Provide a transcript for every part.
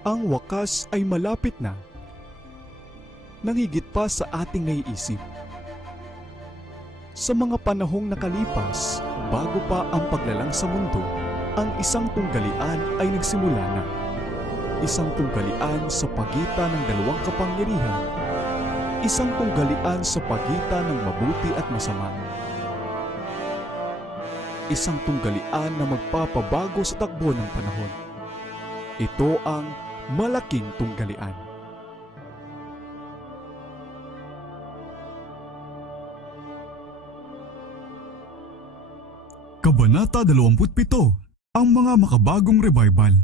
Ang wakas ay malapit na. Nang higit pa sa ating naiisip. Sa mga panahong nakalipas, bago pa ang paglalang sa mundo, ang isang tunggalian ay nagsimula na. Isang tunggalian sa pagitan ng dalawang kapangyarihan. Isang tunggalian sa pagitan ng mabuti at masama. Isang tunggalian na magpapabago sa takbo ng panahon. Ito ang malaking tunggalian. Kabanata 27. Ang mga makabagong revival.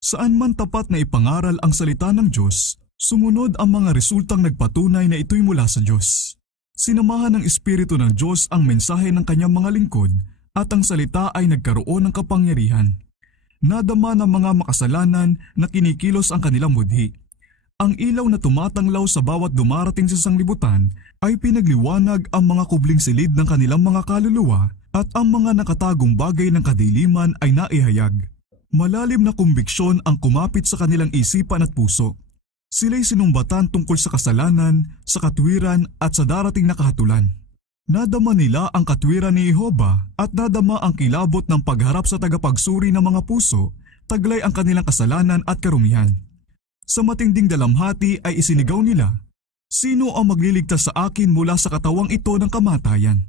Saan man tapat na ipangaral ang salita ng Diyos, sumunod ang mga resultang nagpatunay na ito'y mula sa Diyos. Sinamahan ng Espiritu ng Diyos ang mensahe ng kanyang mga lingkod at ang salita ay nagkaroon ng kapangyarihan. Nadama ng mga makasalanan na kinikilos ang kanilang budhi. Ang ilaw na tumatanglaw sa bawat dumarating sa sanglibutan ay pinagliwanag ang mga kubling silid ng kanilang mga kaluluwa at ang mga nakatagong bagay ng kadiliman ay naihayag. Malalim na kumbiksyon ang kumapit sa kanilang isipan at puso. Sila'y sinumbatan tungkol sa kasalanan, sa katwiran at sa darating na kahatulan. Nadama nila ang katwiran ni Jehova at nadama ang kilabot ng pagharap sa tagapagsuri ng mga puso, taglay ang kanilang kasalanan at karumihan. Sa matinding dalamhati ay isinigaw nila, "Sino ang magliligtas sa akin mula sa katawang ito ng kamatayan?"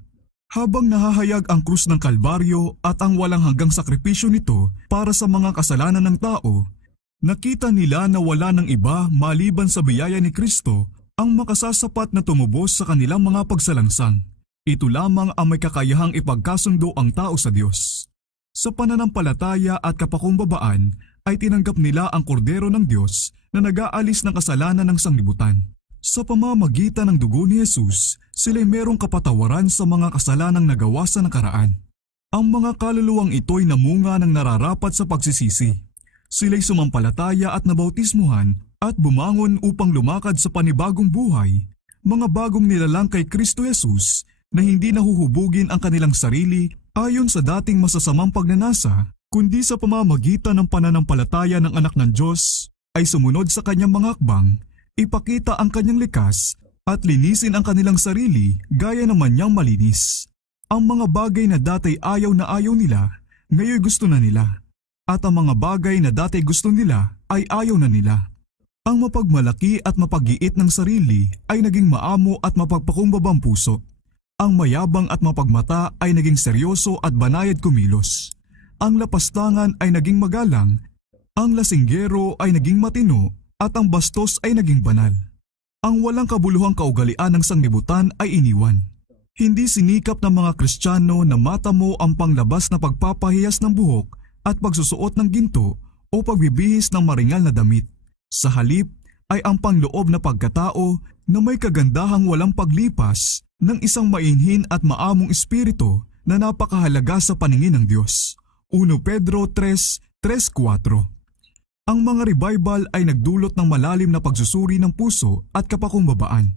Habang nahahayag ang krus ng Kalbaryo at ang walang hanggang sakripisyo nito para sa mga kasalanan ng tao, nakita nila na wala ng iba maliban sa biyaya ni Kristo ang makasasapat na tumubos sa kanilang mga pagsalangsang. Ito lamang ang may kakayahang ipagkasundo ang tao sa Diyos. Sa pananampalataya at kapakumbabaan ay tinanggap nila ang kordero ng Diyos na nag-aalis ng kasalanan ng sanglibutan. Sa pamamagitan ng dugo ni Jesus, sila'y merong kapatawaran sa mga kasalanang nagawa sa nakaraan. Ang mga kaluluwang ito'y namunga ng nararapat sa pagsisisi. Sila'y sumampalataya at nabautismuhan at bumangon upang lumakad sa panibagong buhay, mga bagong nilalang kay Kristo Jesus na hindi nahuhubugin ang kanilang sarili ayon sa dating masasamang pagnanasa, kundi sa pamamagitan ng pananampalataya ng anak ng Diyos ay sumunod sa kanyang mga hakbang, ipakita ang kanyang likas at linisin ang kanilang sarili gaya naman niyang malinis. Ang mga bagay na dati ayaw nila, ngayon gusto na nila. At ang mga bagay na dati gusto nila ay ayaw na nila. Ang mapagmalaki at mapag-iit ng sarili ay naging maamo at mapagpakumbabang puso. Ang mayabang at mapagmata ay naging seryoso at banayad kumilos. Ang lapastangan ay naging magalang, ang lasinggero ay naging matino, at ang bastos ay naging banal. Ang walang kabuluhang kaugalian ng sanglibutan ay iniwan. Hindi sinikap ng mga Kristiyano na matamo ang panglabas na pagpapahiyas ng buhok at pagsusuot ng ginto o pagbibihis ng maringal na damit. Sa halip ay ang pangloob na pagkatao na may kagandahang walang paglipas ng isang mainhin at maamong espiritu na napakahalaga sa paningin ng Diyos. 1 Pedro 3:3-4. Ang mga revival ay nagdulot ng malalim na pagsusuri ng puso at kapakumbabaan.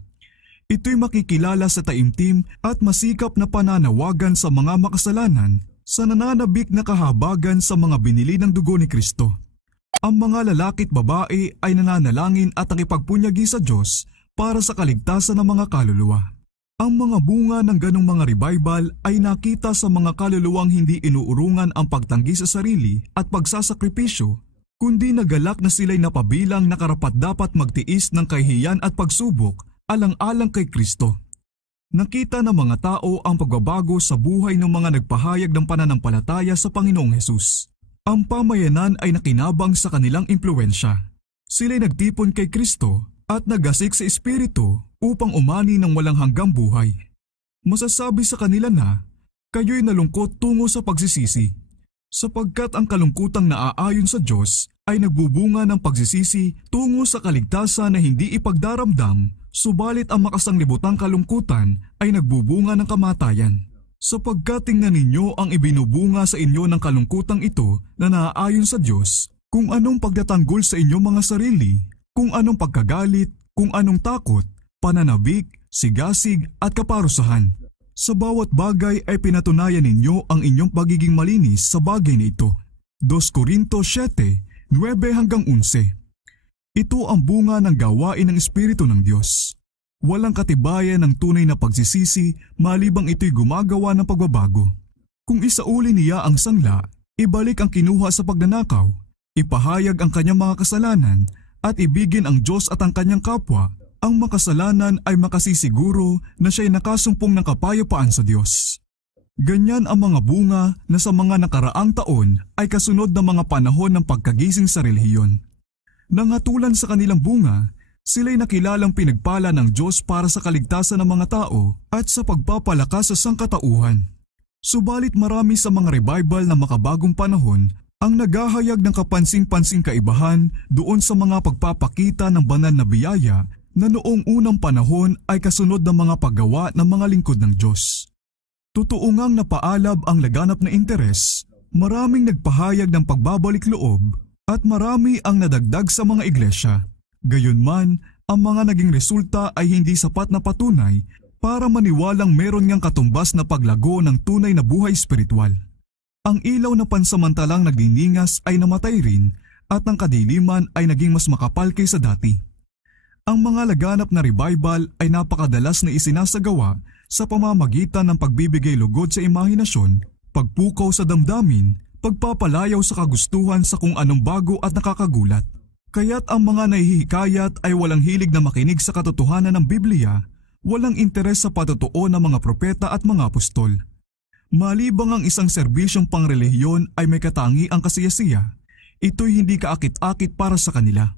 Ito'y makikilala sa taimtim at masikap na pananawagan sa mga makasalanan sa nananabik na kahabagan sa mga binili ng dugo ni Kristo. Ang mga lalaki't babae ay nananalangin at nakipagpunyagi sa Diyos para sa kaligtasan ng mga kaluluwa. Ang mga bunga ng ganong mga revival ay nakita sa mga kaluluwang hindi inuurungan ang pagtanggi sa sarili at pagsasakripisyo, kundi nagalak na sila'y napabilang na karapat-dapat magtiis ng kahihiyan at pagsubok alang-alang kay Kristo. Nakita ng mga tao ang pagbabago sa buhay ng mga nagpahayag ng pananampalataya sa Panginoong Hesus. Ang pamayanan ay nakinabang sa kanilang impluwensya. Sila'y nagtipon kay Kristo at nagasik sa Espiritu upang umani ng walang hanggang buhay. Masasabi sa kanila na, kayo'y nalungkot tungo sa pagsisisi, sapagkat ang kalungkutang naaayon sa Diyos ay nagbubunga ng pagsisisi tungo sa kaligtasan na hindi ipagdaramdam, subalit ang makasanglibutang kalungkutan ay nagbubunga ng kamatayan. Sapagkat tingnan ninyo ang ibinubunga sa inyo ng kalungkutang ito na naaayon sa Diyos, kung anong pagdatanggol sa inyong mga sarili, kung anong pagkagalit, kung anong takot, pananabik, sigasig at kaparusahan. Sa bawat bagay ay pinatunayan ninyo ang inyong pagiging malinis sa bagay na ito. 2 Korinto 7:9-11. Ito ang bunga ng gawain ng Espiritu ng Diyos. Walang katibayan ng tunay na pagsisisi malibang ito'y gumagawa ng pagbabago. Kung isauli niya ang sangla, ibalik ang kinuha sa pagnanakaw, ipahayag ang kanyang mga kasalanan at ibigin ang Diyos at ang kanyang kapwa, ang makasalanan ay makasisiguro na siya'y nakasumpong ng kapayapaan sa Diyos. Ganyan ang mga bunga na sa mga nakaraang taon ay kasunod ng mga panahon ng pagkagising sa relihiyon. Nangatulan sa kanilang bunga, sila'y nakilalang pinagpala ng Diyos para sa kaligtasan ng mga tao at sa pagpapalakas sa sangkatauhan. Subalit marami sa mga revival na makabagong panahon ang naghahayag ng kapansing-pansing kaibahan doon sa mga pagpapakita ng banal na biyaya na noong unang panahon ay kasunod ng mga paggawa ng mga lingkod ng Diyos. Totoo ngang napaalab ang laganap na interes, maraming nagpahayag ng pagbabalik loob at marami ang nadagdag sa mga iglesia. Gayunman, ang mga naging resulta ay hindi sapat na patunay para maniwalang meron ngang katumbas na paglago ng tunay na buhay espiritual. Ang ilaw na pansamantalang nagniningas ay namatay rin at ang kadiliman ay naging mas makapal kaysa dati. Ang mga laganap na revival ay napakadalas na isinasagawa sa pamamagitan ng pagbibigay lugod sa imahinasyon, pagpukaw sa damdamin, pagpapalayaw sa kagustuhan sa kung anong bago at nakakagulat. Kaya't ang mga nahihikayat ay walang hilig na makinig sa katotohanan ng Biblia, walang interes sa patotoo ng mga propeta at mga apostol. Malibang ang isang serbisyong pangrelihiyon ay may katangiang kasiyasiya, ito'y hindi kaakit-akit para sa kanila.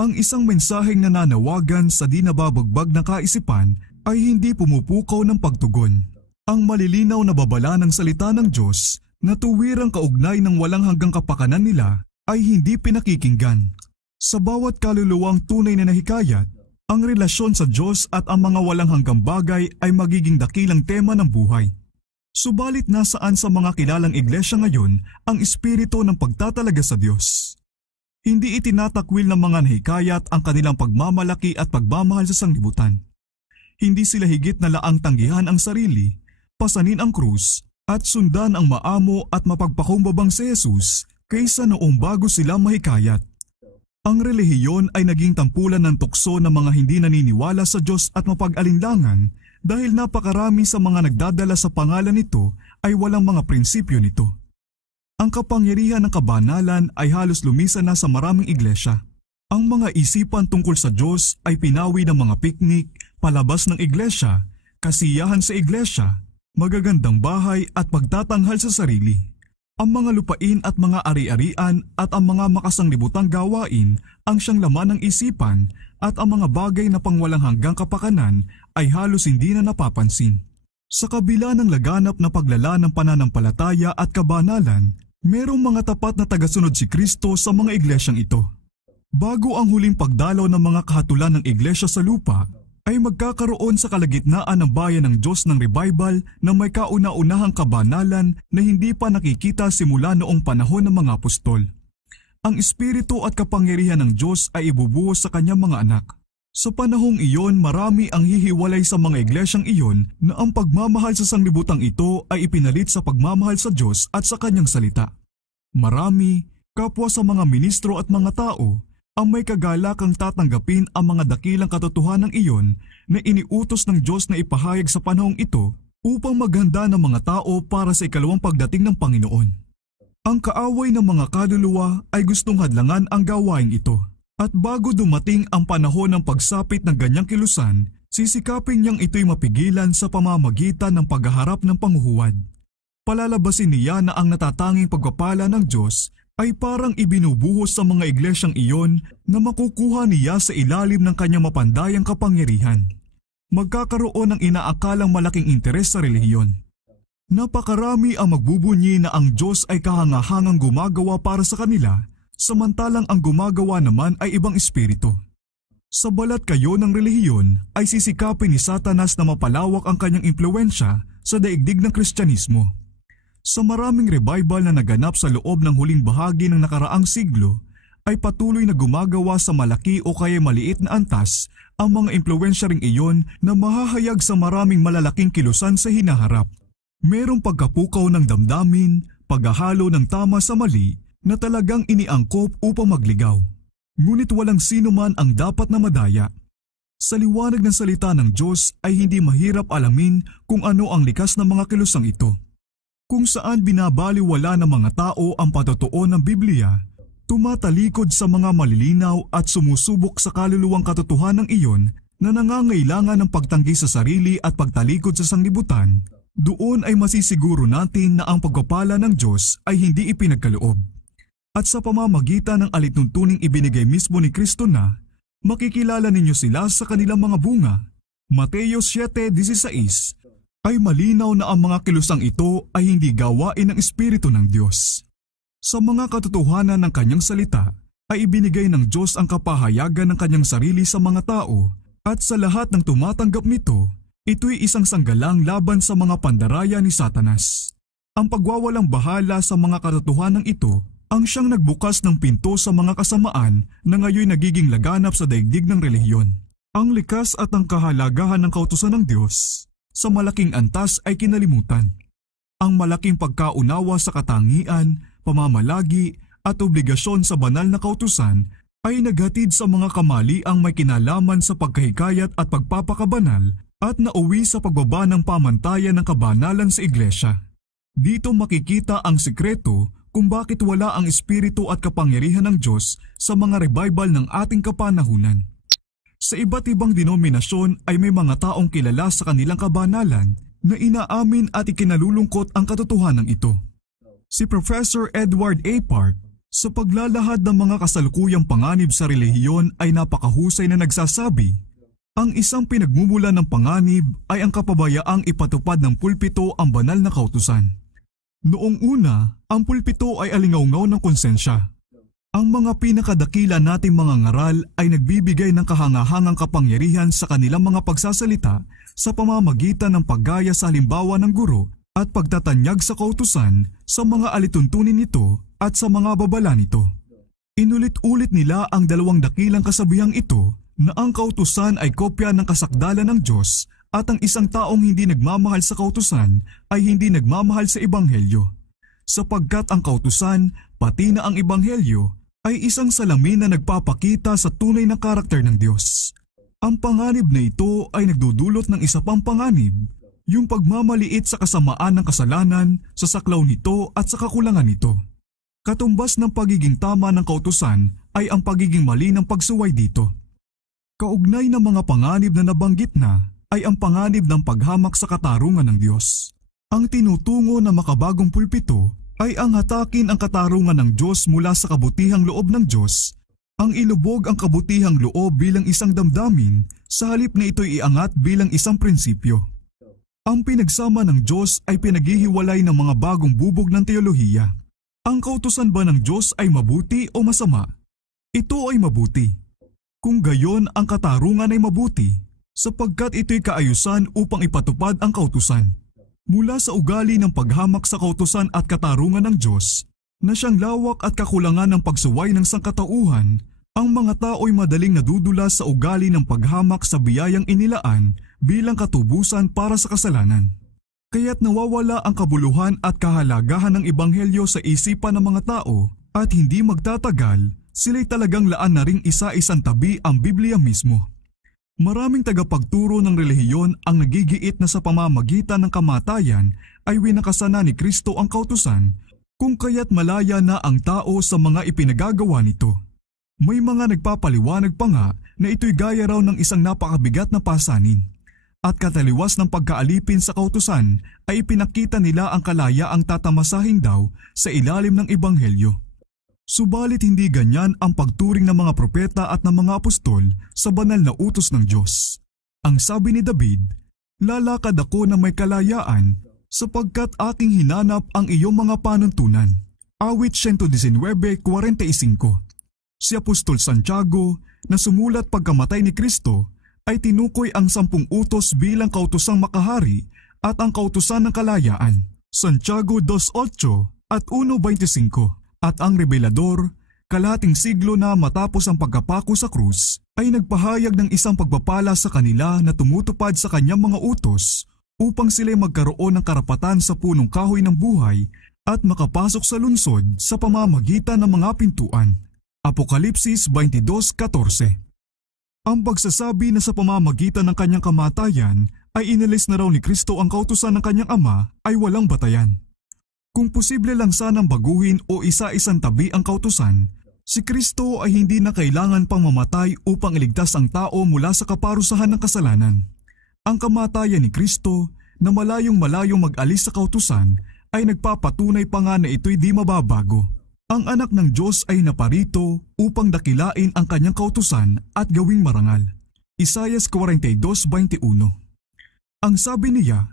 Ang isang mensaheng nananawagan sa di nababagbag na kaisipan ay hindi pumupukaw ng pagtugon. Ang malilinaw na babala ng salita ng Diyos na tuwirang kaugnay ng walang hanggang kapakanan nila ay hindi pinakikinggan. Sa bawat kaluluwang tunay na nahikayat, ang relasyon sa Diyos at ang mga walang hanggang bagay ay magiging dakilang tema ng buhay. Subalit nasaan sa mga kilalang iglesia ngayon ang espiritu ng pagtatalaga sa Diyos? Hindi itinatakwil ng mga nahikayat ang kanilang pagmamalaki at pagmamahal sa sanglibutan. Hindi sila higit na laang tanggihan ang sarili, pasanin ang krus, at sundan ang maamo at mapagpakumbabang si Jesus kaysa noong bago sila mahikayat. Ang relihiyon ay naging tampulan ng tukso ng mga hindi naniniwala sa Diyos at mapag-alinlangan dahil napakarami sa mga nagdadala sa pangalan nito ay walang mga prinsipyo nito. Ang kapangyarihan ng kabanalan ay halos lumisan na sa maraming iglesia. Ang mga isipan tungkol sa Diyos ay pinawi ng mga piknik, palabas ng iglesia, kasiyahan sa iglesia, magagandang bahay at pagtatanghal sa sarili. Ang mga lupain at mga ari-arian at ang mga makasanglibutang gawain ang siyang laman ng isipan at ang mga bagay na pangwalang hanggang kapakanan ay halos hindi na napapansin. Sa kabila ng laganap na paglala ng pananampalataya at kabanalan, merong mga tapat na tagasunod si Kristo sa mga iglesyang ito. Bago ang huling pagdalaw ng mga kahatulan ng iglesia sa lupa, ay magkakaroon sa kalagitnaan ng bayan ng Diyos ng revival na may kauna-unahang kabanalan na hindi pa nakikita simula noong panahon ng mga apostol. Ang espiritu at kapangyarihan ng Diyos ay ibubuhos sa kanyang mga anak. Sa panahong iyon, marami ang hihiwalay sa mga iglesyang iyon na ang pagmamahal sa sanglibutang ito ay ipinalit sa pagmamahal sa Diyos at sa kanyang salita. Marami, kapwa sa mga ministro at mga tao, ang may kagalakang tatanggapin ang mga dakilang katotohanan iyon na iniutos ng Diyos na ipahayag sa panahong ito upang maghanda ng mga tao para sa ikalawang pagdating ng Panginoon. Ang kaaway ng mga kaluluwa ay gustong hadlangan ang gawain ito. At bago dumating ang panahon ng pagsapit ng ganyang kilusan, sisikapin niyang ito'y mapigilan sa pamamagitan ng paghaharap ng panghuhuwad. Palalabasin niya na ang natatanging pagpapala ng Diyos ay parang ibinubuhos sa mga iglesyang iyon na makukuha niya sa ilalim ng kanyang mapandayang kapangyarihan. Magkakaroon ng inaakalang malaking interes sa relihiyon. Napakarami ang magbubunyi na ang Diyos ay kahangahangang gumagawa para sa kanila, samantalang ang gumagawa naman ay ibang espiritu. Sa balat kayo ng relihiyon ay sisikapin ni Satanas na mapalawak ang kanyang impluwensya sa daigdig ng Kristyanismo. Sa maraming revival na naganap sa loob ng huling bahagi ng nakaraang siglo, ay patuloy na gumagawa sa malaki o kaya maliit na antas ang mga impluwensya ring iyon na mahahayag sa maraming malalaking kilusan sa hinaharap. Merong pagkapukaw ng damdamin, paghahalo ng tama sa mali na talagang iniangkop upang magligaw. Ngunit walang sino man ang dapat na madaya. Sa liwanag ng salita ng Diyos ay hindi mahirap alamin kung ano ang likas ng mga kilusang ito. Kung saan binabaliwala ng mga tao ang patotoo ng Biblia, tumatalikod sa mga malilinaw at sumusubok sa kaluluwang katotohanan iyon na nangangailangan ng pagtanggi sa sarili at pagtalikod sa sanglibutan, doon ay masisiguro natin na ang pagpapala ng Diyos ay hindi ipinagkaloob. At sa pamamagitan ng alituntuning ibinigay mismo ni Kristo na, makikilala ninyo sila sa kanilang mga bunga. Mateo 7:16 ay malinaw na ang mga kilusang ito ay hindi gawain ng Espiritu ng Diyos. Sa mga katotohanan ng kanyang salita ay ibinigay ng Diyos ang kapahayagan ng kanyang sarili sa mga tao at sa lahat ng tumatanggap nito, ito'y isang sanggalang laban sa mga pandaraya ni Satanas. Ang pagwawalang bahala sa mga katotohanan ito ang siyang nagbukas ng pinto sa mga kasamaan na ngayon nagiging laganap sa daigdig ng relihiyon. Ang likas at ang kahalagahan ng kautusan ng Diyos sa malaking antas ay kinalimutan. Ang malaking pagkaunawa sa katangian, pamamalagi at obligasyon sa banal na kautusan ay naghatid sa mga kamaliang may kinalaman sa pagkahikayat at pagpapakabanal at nauwi sa pagbaba ng pamantayan ng kabanalan sa iglesia. Dito makikita ang sikreto kung bakit wala ang espiritu at kapangyarihan ng Diyos sa mga revival ng ating kapanahunan. Sa iba't ibang denominasyon ay may mga taong kilala sa kanilang kabanalan na inaamin at ikinalulungkot ang katotohanan ito. Si Professor Edward A. Park, sa paglalahad ng mga kasalukuyang panganib sa relihiyon ay napakahusay na nagsasabi, ang isang pinagmumula ng panganib ay ang kapabayaang ipatupad ng pulpito ang banal na kautusan. Noong una, ang pulpito ay alingaungaw ng konsensya. Ang mga pinakadakila nating mga ngaral ay nagbibigay ng kahangahangang kapangyarihan sa kanilang mga pagsasalita sa pamamagitan ng paggaya sa halimbawa ng guro at pagtatanyag sa kautusan sa mga alituntunin nito at sa mga babala nito. Inulit-ulit nila ang dalawang dakilang kasabihang ito na ang kautusan ay kopya ng kasakdalan ng Diyos at ang isang taong hindi nagmamahal sa kautusan ay hindi nagmamahal sa Ebanghelyo. Sapagkat ang kautusan, pati na ang Ebanghelyo, ay isang salamin na nagpapakita sa tunay na karakter ng Diyos. Ang panganib na ito ay nagdudulot ng isa pang panganib, yung pagmamaliit sa kasamaan ng kasalanan, sa saklaw nito at sa kakulangan nito. Katumbas ng pagiging tama ng kautusan ay ang pagiging mali ng pagsuway dito. Kaugnay ng mga panganib na nabanggit na ay ang panganib ng paghamak sa katarungan ng Diyos. Ang tinutungo na makabagong pulpito ay ang hatakin ang katarungan ng Diyos mula sa kabutihang loob ng Diyos, ang ilubog ang kabutihang loob bilang isang damdamin sa halip na ito'y iangat bilang isang prinsipyo. Ang pinagsama ng Diyos ay pinaghihiwalay ng mga bagong bubog ng teolohiya. Ang kautusan ba ng Diyos ay mabuti o masama? Ito ay mabuti. Kung gayon ang katarungan ay mabuti, sapagkat ito'y kaayusan upang ipatupad ang kautusan. Mula sa ugali ng paghamak sa kautusan at katarungan ng Diyos, na siyang lawak at kakulangan ng pagsuway ng sangkatauhan, ang mga tao'y madaling nadudulas sa ugali ng paghamak sa biyayang inilaan bilang katubusan para sa kasalanan. Kaya't nawawala ang kabuluhan at kahalagahan ng Ebanghelyo sa isipan ng mga tao at hindi magtatagal, sila'y talagang laan na ring isa-isang tabi ang Biblia mismo. Maraming tagapagturo ng relihiyon ang nagigiit na sa pamamagitan ng kamatayan ay winakasana ni Kristo ang kautusan, kung kaya't malaya na ang tao sa mga ipinagagawa nito. May mga nagpapaliwanag pa nga na ito'y gaya raw ng isang napakabigat na pasanin. At kataliwas ng pagkaalipin sa kautusan ay ipinakita nila ang kalayaang tatamasahin daw sa ilalim ng Ebanghelyo. Subalit hindi ganyan ang pagturing ng mga propeta at ng mga apostol sa banal na utos ng Diyos. Ang sabi ni David, "Lalakad ako na may kalayaan sapagkat aking hinanap ang iyong mga panuntunan." Awit 119:45. Si Apostol Santiago na sumulat pagkamatay ni Kristo ay tinukoy ang 10 utos bilang kautosang makahari at ang kautusan ng kalayaan. Santiago 2:8 at 1:25. At ang revelador, kalahating siglo na matapos ang pagkapako sa krus, ay nagpahayag ng isang pagpapala sa kanila na tumutupad sa kanyang mga utos upang sila'y magkaroon ng karapatan sa punong kahoy ng buhay at makapasok sa lungsod sa pamamagitan ng mga pintuan. Apokalipsis 22:14. Ang pagsasabi na sa pamamagitan ng kanyang kamatayan ay inalis na raw ni Kristo ang kautusan ng kanyang Ama ay walang batayan. Kung posible lang sanang baguhin o isa-isang tabi ang kautusan, si Kristo ay hindi na kailangan pang mamatay upang iligtas ang tao mula sa kaparusahan ng kasalanan. Ang kamatayan ni Kristo na malayong-malayong mag-alis sa kautusan ay nagpapatunay pa nga na ito'y di mababago. Ang anak ng Diyos ay naparito upang dakilain ang kanyang kautusan at gawing marangal. Isaias 42:21. Ang sabi niya,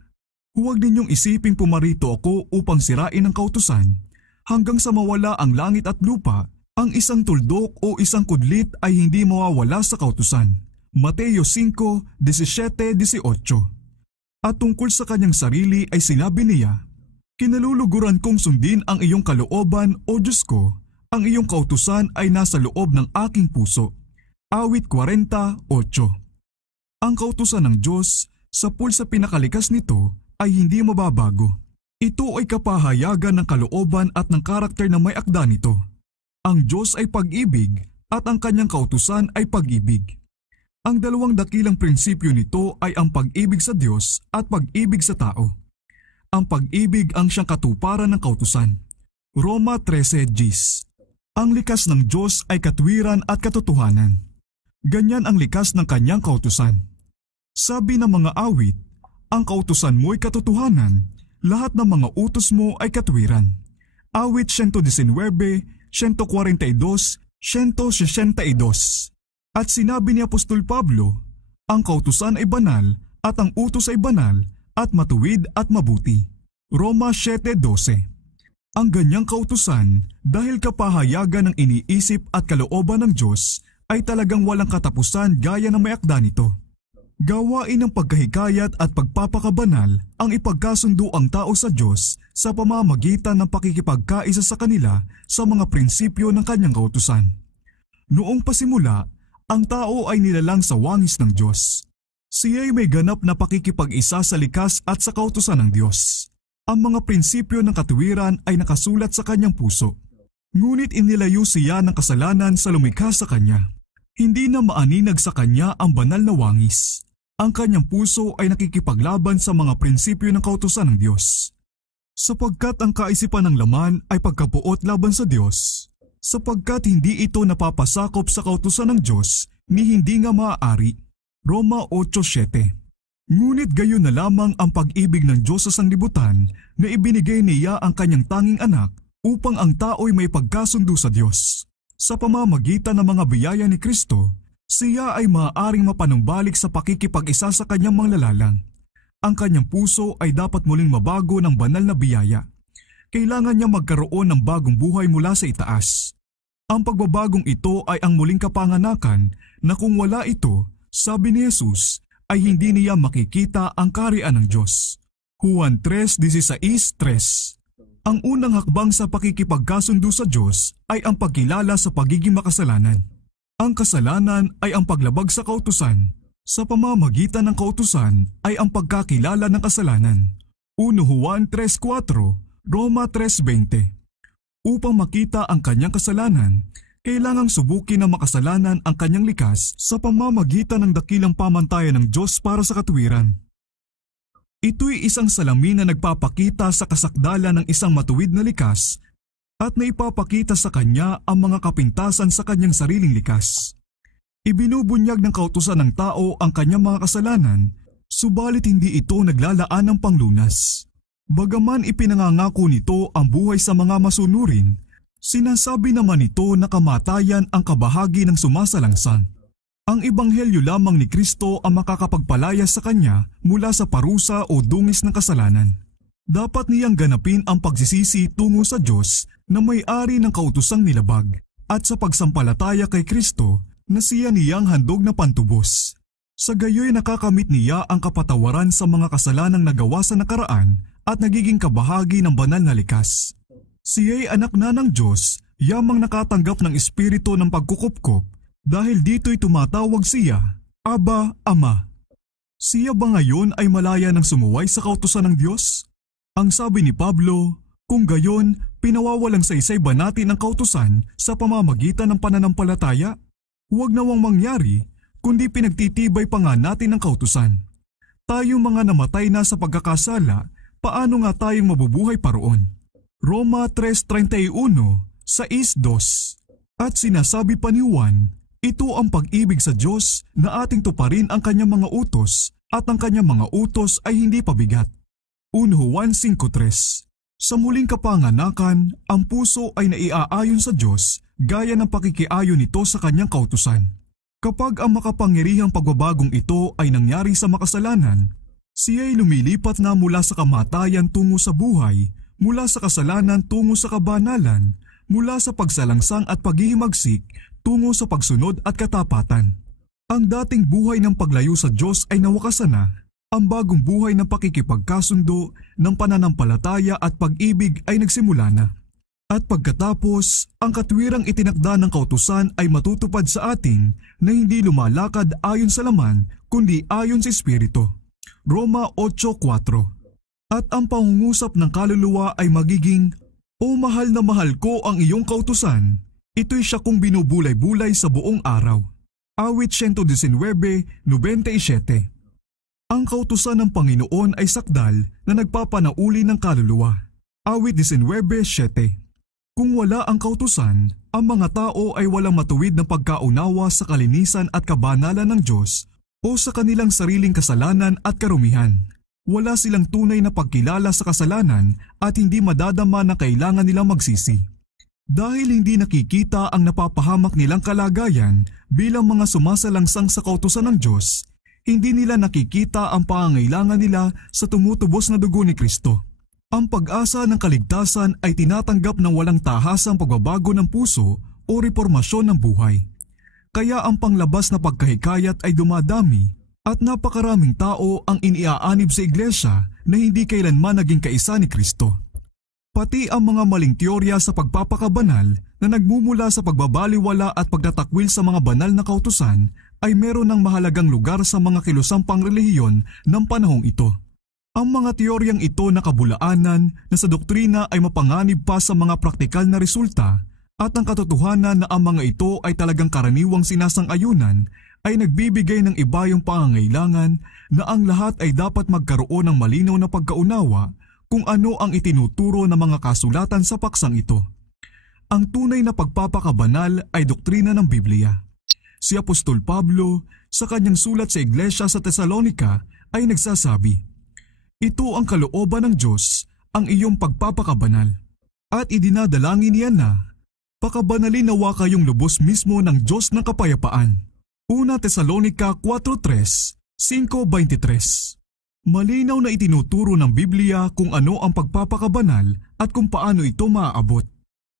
"Huwag ninyong isiping pumarito ako upang sirain ang kautusan. Hanggang sa mawala ang langit at lupa, ang isang tuldok o isang kudlit ay hindi mawawala sa kautusan." Mateo 5:17-18. At tungkol sa kanyang sarili ay sinabi niya, "Kinaluluguran kong sundin ang iyong kalooban, O Diyos ko, ang iyong kautusan ay nasa loob ng aking puso." Awit 40:8. Ang kautusan ng Diyos, sa pulsa pinakalikas nito, ay hindi mababago. Ito ay kapahayagan ng kalooban at ng karakter na may akda nito. Ang Diyos ay pag-ibig at ang kanyang kautusan ay pag-ibig. Ang dalawang dakilang prinsipyo nito ay ang pag-ibig sa Diyos at pag-ibig sa tao. Ang pag-ibig ang siyang katuparan ng kautusan. Roma 13:10. Ang likas ng Diyos ay katwiran at katotohanan. Ganyan ang likas ng kanyang kautusan. Sabi ng mga awit, "Ang kautusan mo ay katotohanan, lahat ng mga utos mo ay katwiran." Awit 119, 142, 162. At sinabi ni Apostol Pablo, "Ang kautusan ay banal at ang utos ay banal at matuwid at mabuti." Roma 7:12. Ang ganyang kautusan, dahil kapahayagan ng iniisip at kalooban ng Diyos, ay talagang walang katapusan gaya ng may akda nito. Gawain ng pagkahikayat at pagpapakabanal ang ipagkasundo ang tao sa Diyos sa pamamagitan ng pakikipagkaisa sa kanila sa mga prinsipyo ng kanyang kautusan. Noong pasimula, ang tao ay nilalang sa wangis ng Diyos. Siya ay may ganap na pakikipag-isa sa likas at sa kautusan ng Diyos. Ang mga prinsipyo ng katuwiran ay nakasulat sa kanyang puso. Ngunit inilayo siya ng kasalanan sa lumikha sa kanya. Hindi na maaninag sa kanya ang banal na wangis. Ang kanyang puso ay nakikipaglaban sa mga prinsipyo ng kautusan ng Diyos. Sapagkat ang kaisipan ng laman ay pagkapuot laban sa Diyos. Sapagkat hindi ito napapasakop sa kautusan ng Diyos ni hindi nga maaari. Roma 8:7. Ngunit gayon na lamang ang pag-ibig ng Diyos sa sanglibutan na ibinigay niya ang kanyang tanging anak upang ang tao'y may pagkasundo sa Diyos. Sa pamamagitan ng mga biyaya ni Kristo, siya ay maaaring mapanumbalik sa pakikipag-isa sa kanyang mga lalalang. Ang kanyang puso ay dapat muling mabago ng banal na biyaya. Kailangan niya magkaroon ng bagong buhay mula sa itaas. Ang pagbabagong ito ay ang muling kapanganakan na kung wala ito, sabi ni Jesus, ay hindi niya makikita ang kaharian ng Diyos. Juan 3:16-3. Ang unang hakbang sa pakikipagkasundo sa Diyos ay ang pagkilala sa pagiging makasalanan. Ang kasalanan ay ang paglabag sa kautusan. Sa pamamagitan ng kautusan ay ang pagkakilala ng kasalanan. 1 Juan 3:4, Roma 3:20. Upang makita ang kanyang kasalanan, kailangang subukin ng makasalanan ang kanyang likas sa pamamagitan ng dakilang pamantayan ng Diyos para sa katuwiran. Ito'y isang salamin na nagpapakita sa kasakdalan ng isang matuwid na likas at naipapakita sa kanya ang mga kapintasan sa kanyang sariling likas. Ibinubunyag ng kautusan ng tao ang kanyang mga kasalanan, subalit hindi ito naglalaan ng panglunas. Bagaman ipinangangako nito ang buhay sa mga masunurin, sinasabi naman nito na kamatayan ang kabahagi ng sumasalangsang. Ang ebanghelyo lamang ni Kristo ang makakapagpalaya sa kanya mula sa parusa o dungis ng kasalanan. Dapat niyang ganapin ang pagsisisi tungo sa Diyos na may-ari ng kautusang nilabag at sa pagsampalataya kay Kristo na siya niyang handog na pantubos. Sa gayoy nakakamit niya ang kapatawaran sa mga kasalanang nagawa sa nakaraan at nagiging kabahagi ng banal na likas. Siya'y anak na ng Diyos, yamang nakatanggap ng espiritu ng pagkukupkop dahil dito'y tumatawag siya, Aba, Ama. Siya ba ngayon ay malaya ng sumuway sa kautusan ng Diyos? Ang sabi ni Pablo, Kung gayon, pinawawalang saysay ba natin ang kautusan sa pamamagitan ng pananampalataya? Huwag nawang mangyari, kundi pinagtitibay pa nga natin ang kautusan. Tayo mga namatay na sa pagkakasala, paano nga tayong mabubuhay pa roon? Roma 3:31, 6:2. At sinasabi pa ni Juan, ito ang pag-ibig sa Diyos na ating tuparin ang kanyang mga utos at ang kanyang mga utos ay hindi pabigat. 1 Juan 5:3. Sa muling kapanganakan, ang puso ay naiaayon sa Diyos gaya ng pakikiayon nito sa kanyang kautusan. Kapag ang makapangyarihang pagbabagong ito ay nangyari sa makasalanan, siya ay lumilipat na mula sa kamatayan tungo sa buhay, mula sa kasalanan tungo sa kabanalan, mula sa pagsalangsang at paghihimagsik tungo sa pagsunod at katapatan. Ang dating buhay ng paglayo sa Diyos ay nawakasan na. Ang bagong buhay ng pakikipagkasundo, ng pananampalataya at pag-ibig ay nagsimula na. At pagkatapos, ang katwirang itinakda ng kautusan ay matutupad sa atin na hindi lumalakad ayon sa laman kundi ayon sa Espiritu. Roma 8:4. At ang pangungusap ng kaluluwa ay magiging, O mahal na mahal ko ang iyong kautusan, ito'y siya kong binubulay-bulay sa buong araw. Awit 119:97. Ang kautusan ng Panginoon ay sakdal na nagpapanauli ng kaluluwa. Awit 19:7. Kung wala ang kautusan, ang mga tao ay walang matuwid na pagkaunawa sa kalinisan at kabanalan ng Diyos o sa kanilang sariling kasalanan at karumihan. Wala silang tunay na pagkilala sa kasalanan at hindi madadama na kailangan nilang magsisi. Dahil hindi nakikita ang napapahamak nilang kalagayan bilang mga sumasalangsang sa kautusan ng Diyos, hindi nila nakikita ang pangangailangan nila sa tumutubos na dugo ni Kristo. Ang pag-asa ng kaligtasan ay tinatanggap ng walang tahasang pagbabago ng puso o reformasyon ng buhay. Kaya ang panglabas na pagkahikayat ay dumadami at napakaraming tao ang iniaanib sa iglesia na hindi kailanman naging kaisa ni Kristo. Pati ang mga maling teorya sa pagpapakabanal na nagmumula sa pagbabaliwala at pagtatakwil sa mga banal na kautusan ay meron ng mahalagang lugar sa mga kilusang pangrelihiyon ng panahong ito. Ang mga teoryang ito na kabulaanan na sa doktrina ay mapanganib pa sa mga praktikal na resulta at ang katotohanan na ang mga ito ay talagang karaniwang sinasang-ayunan ay nagbibigay ng ibayong pangangailangan na ang lahat ay dapat magkaroon ng malinaw na pagkaunawa kung ano ang itinuturo ng mga kasulatan sa paksang ito. Ang tunay na pagpapakabanal ay doktrina ng Biblia. Si Apostol Pablo sa kanyang sulat sa iglesia sa Tesalonica ay nagsasabi, ito ang kalooban ng Diyos, ang iyong pagpapakabanal. At idinadalangin niya na, pakabanalin nawa kayong lubos mismo ng Diyos ng kapayapaan. 1 Tesalonica 4:3, 5:23. Malinaw na itinuturo ng Biblia kung ano ang pagpapakabanal at kung paano ito maaabot.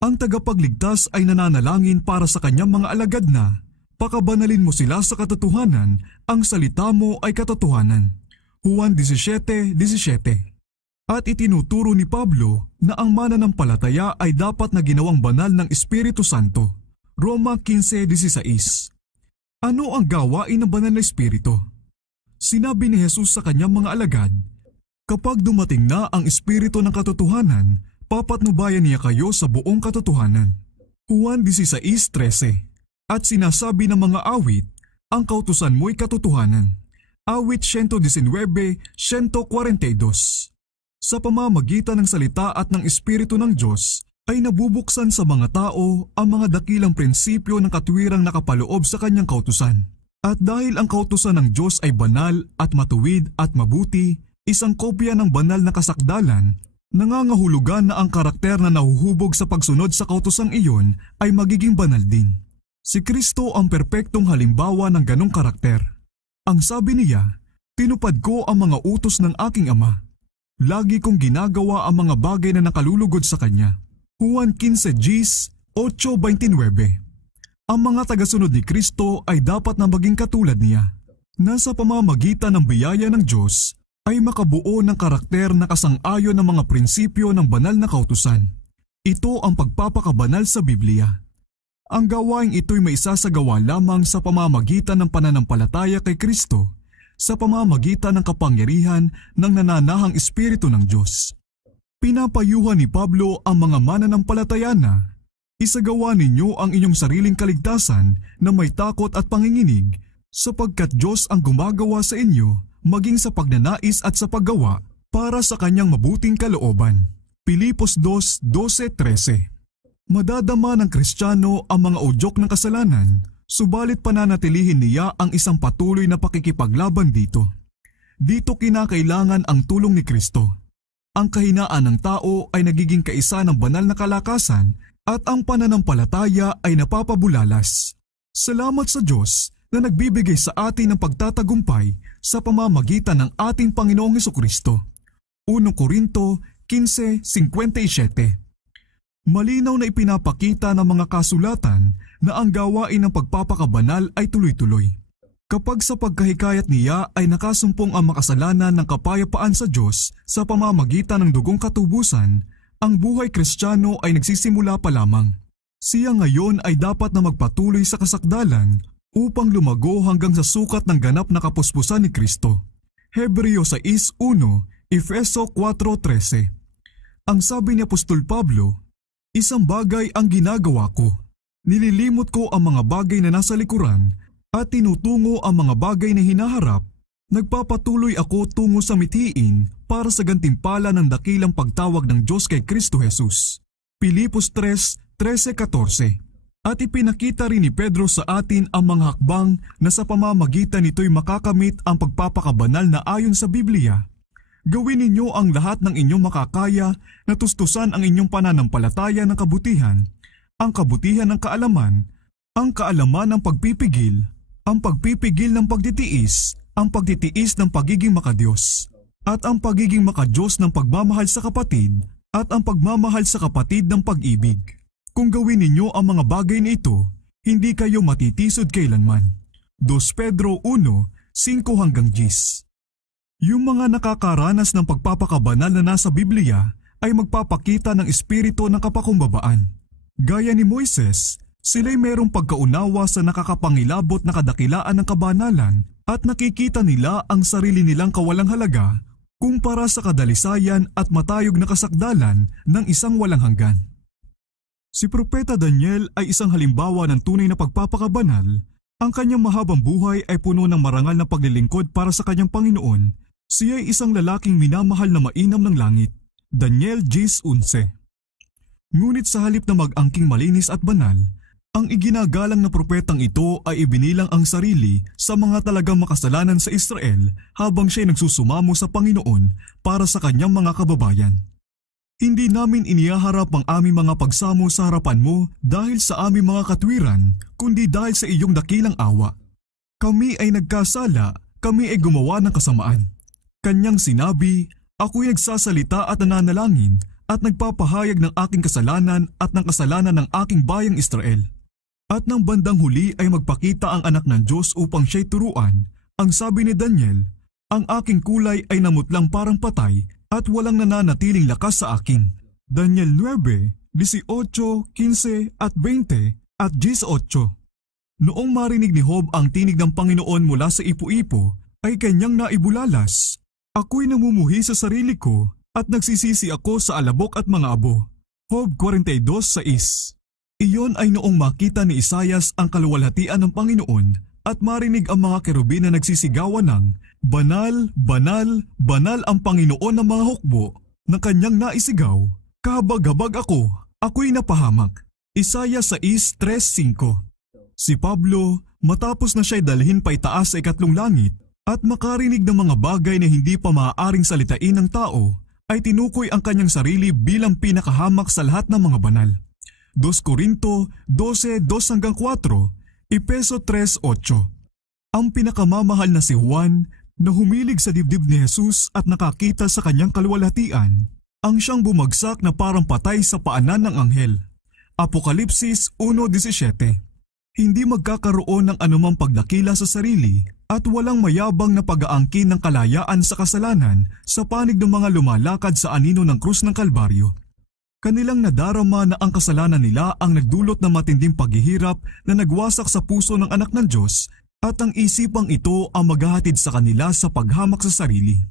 Ang tagapagligtas ay nananalangin para sa kanyang mga alagad na, pakabanalin mo sila sa katotohanan, ang salita mo ay katotohanan. Juan 17:17. At itinuturo ni Pablo na ang mananampalataya ay dapat na ginawang banal ng Espiritu Santo. Roma 15:16. Ano ang gawain ng banal na Espiritu? Sinabi ni Jesus sa kanyang mga alagad, kapag dumating na ang Espiritu ng katotohanan, papatnubayan niya kayo sa buong katotohanan. Juan 16:13. At sinasabi ng mga awit, ang kautusan mo'y katotohanan. Awit 119:142. Sa pamamagitan ng salita at ng Espiritu ng Diyos, ay nabubuksan sa mga tao ang mga dakilang prinsipyo ng katwirang nakapaloob sa kanyang kautusan. At dahil ang kautusan ng Diyos ay banal at matuwid at mabuti, isang kopya ng banal na kasakdalan, nangangahulugan na ang karakter na nahuhubog sa pagsunod sa kautusang iyon ay magiging banal din. Si Kristo ang perpektong halimbawa ng ganong karakter. Ang sabi niya, tinupad ko ang mga utos ng aking Ama. Lagi kong ginagawa ang mga bagay na nakalulugod sa Kanya. Juan 15:8-29. Ang mga tagasunod ni Kristo ay dapat na maging katulad niya, na sa pamamagitan ng biyaya ng Diyos ay makabuo ng karakter na kasang-ayon ng mga prinsipyo ng banal na kautusan. Ito ang pagpapakabanal sa Biblia. Ang gawaing ito'y maisasagawa lamang sa pamamagitan ng pananampalataya kay Kristo, sa pamamagitan ng kapangyarihan ng nananahang Espiritu ng Diyos. Pinapayuhan ni Pablo ang mga mananampalataya na isagawa ninyo ang inyong sariling kaligtasan na may takot at panginginig, sapagkat Diyos ang gumagawa sa inyo maging sa pagnanais at sa paggawa para sa kanyang mabuting kalooban. Pilipos 2:12-13. Madadama ng Kristiyano ang mga udyok ng kasalanan, subalit pananatilihin niya ang isang patuloy na pakikipaglaban dito. Dito kinakailangan ang tulong ni Kristo. Ang kahinaan ng tao ay nagiging kaisa ng banal na kalakasan at ang pananampalataya ay napapabulalas. Salamat sa Diyos na nagbibigay sa atin ng pagtatagumpay sa pamamagitan ng ating Panginoong Hesukristo. 1 Korinto 15:57. Malinaw na ipinapakita ng mga kasulatan na ang gawain ng pagpapakabanal ay tuloy-tuloy. Kapag sa pagkahikayat niya ay nakasumpong ang makasalanan ng kapayapaan sa Diyos sa pamamagitan ng dugong katubusan, ang buhay Kristiyano ay nagsisimula pa lamang. Siya ngayon ay dapat na magpatuloy sa kasakdalan upang lumago hanggang sa sukat ng ganap na kapuspusan ni Kristo. Hebreo 6:1, Efeso 4:13. Ang sabi ni Apostol Pablo, "Isang bagay ang ginagawa ko. Nililimot ko ang mga bagay na nasa likuran at tinutungo ang mga bagay na hinaharap. Nagpapatuloy ako tungo sa mithiin para sa gantimpala ng dakilang pagtawag ng Diyos kay Kristo Jesus." Pilipos 3:13-14. At ipinakita rin ni Pedro sa atin ang mga hakbang na sa pamamagitan nito'y makakamit ang pagpapakabanal na ayon sa Biblia. Gawin ninyo ang lahat ng inyong makakaya na tustusan ang inyong pananampalataya ng kabutihan, ang kabutihan ng kaalaman, ang kaalaman ng pagpipigil, ang pagpipigil ng pagtitiis, ang pagtitiis ng pagiging makadiyos, at ang pagiging makadiyos ng pagmamahal sa kapatid, at ang pagmamahal sa kapatid ng pag-ibig. Kung gawin ninyo ang mga bagay na ito, hindi kayo matitisod kailanman. 2 Pedro 1:5-10. Yung mga nakakaranas ng pagpapakabanal na nasa Biblia ay magpapakita ng espiritu ng kapakumbabaan. Gaya ni Moises, sila'y merong pagkaunawa sa nakakapangilabot na kadakilaan ng kabanalan at nakikita nila ang sarili nilang kawalang halaga kumpara sa kadalisayan at matayog na kasakdalan ng isang walang hanggan. Si Propeta Daniel ay isang halimbawa ng tunay na pagpapakabanal. Ang kanyang mahabang buhay ay puno ng marangal na paglilingkod para sa kanyang Panginoon. Siya ay isang lalaking minamahal na mainam ng langit. Daniel 10:11. Ngunit sa halip na mag-angking malinis at banal, ang iginagalang na propetang ito ay ibinilang ang sarili sa mga talagang makasalanan sa Israel habang siya'y nagsusumamo sa Panginoon para sa kanyang mga kababayan. Hindi namin inihaharap ang aming mga pagsamo sa harapan mo dahil sa aming mga katwiran, kundi dahil sa iyong dakilang awa. Kami ay nagkasala, kami ay gumawa ng kasamaan. Kanyang sinabi, "Ako'y nagsasalita at nananalangin at nagpapahayag ng aking kasalanan at ng kasalanan ng aking bayang Israel." At nang bandang huli ay magpakita ang anak ng Diyos upang siya'y turuan. Ang sabi ni Daniel, "Ang aking kulay ay namutlang parang patay at walang nananatiling lakas sa akin." Daniel 9:18, 15 at 20 at 18. Noong marinig ni Job ang tinig ng Panginoon mula sa ipo-ipo, ay kanyang naibulalas. "Ako'y namumuhi sa sarili ko at nagsisisi ako sa alabok at mga abo." Job 42:6. Iyon ay noong makita ni Isaias ang kaluwalhatian ng Panginoon at marinig ang mga kerubin na nagsisigawan ng, "Banal, banal, banal ang Panginoon ng mga hukbo," na kanyang naisigaw. "Kahabag-habag ako, ako'y napahamak." Isaias 6:3-5. Si Pablo, matapos na siya'y dalhin pa itaas sa ikatlong langit, at makarinig ng mga bagay na hindi pa maaaring salitain ng tao, ay tinukoy ang kanyang sarili bilang pinakahamak sa lahat ng mga banal. 2 Korinto 12:2-4, Efeso 3:8. Ang pinakamamahal na si Juan na humilig sa dibdib ni Jesus at nakakita sa kanyang kaluwalhatian, ang siyang bumagsak na parang patay sa paanan ng anghel. Apokalipsis 1:17. Hindi magkakaroon ng anumang pagdakila sa sarili at walang mayabang na pag-aangkin ng kalayaan sa kasalanan sa panig ng mga lumalakad sa anino ng krus ng Kalbaryo. Kanilang nadarama na ang kasalanan nila ang nagdulot ng matinding paghihirap na nagwasak sa puso ng anak ng Diyos at ang isipang ito ang maghahatid sa kanila sa paghamak sa sarili.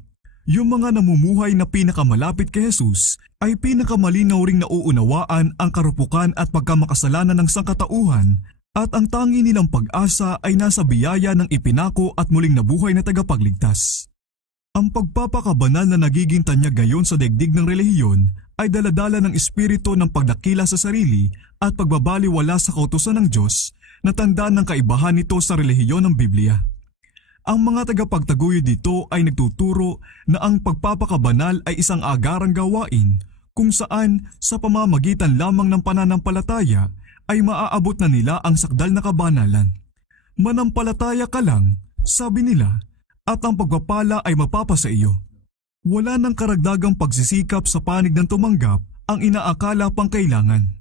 Yung mga namumuhay na pinakamalapit kay Jesus ay pinakamalinaw ring nauunawaan ang karupukan at pagkamakasalanan ng sangkatauhan at ang tangi nilang pag-asa ay nasa biyaya ng ipinako at muling nabuhay na tagapagligtas. Ang pagpapakabanal na nagiging tanyag ngayon sa daigdig ng relihiyon ay daladala ng espiritu ng pagdakila sa sarili at pagbabaliwala sa kautusan ng Diyos na tanda ng kaibahan nito sa relihiyon ng Biblia. Ang mga tagapagtaguyod dito ay nagtuturo na ang pagpapakabanal ay isang agarang gawain kung saan sa pamamagitan lamang ng pananampalataya ay maaabot na nila ang sakdal na kabanalan. Manampalataya ka lang, sabi nila, at ang pagpapala ay mapapasa iyo. Wala nang karagdagang pagsisikap sa panig ng tumanggap ang inaakala pang kailangan.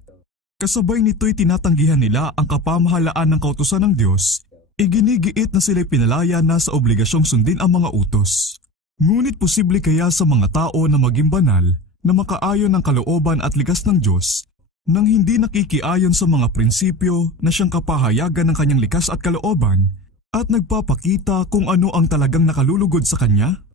Kasabay nito'y tinatanggihan nila ang kapamahalaan ng kautusan ng Diyos. Iginigiit na sila'y pinalaya na sa obligasyong sundin ang mga utos. Ngunit posible kaya sa mga tao na maging banal na makaayon ng kalooban at likas ng Diyos nang hindi nakikiayon sa mga prinsipyo na siyang kapahayagan ng kanyang likas at kalooban at nagpapakita kung ano ang talagang nakalulugod sa kanya?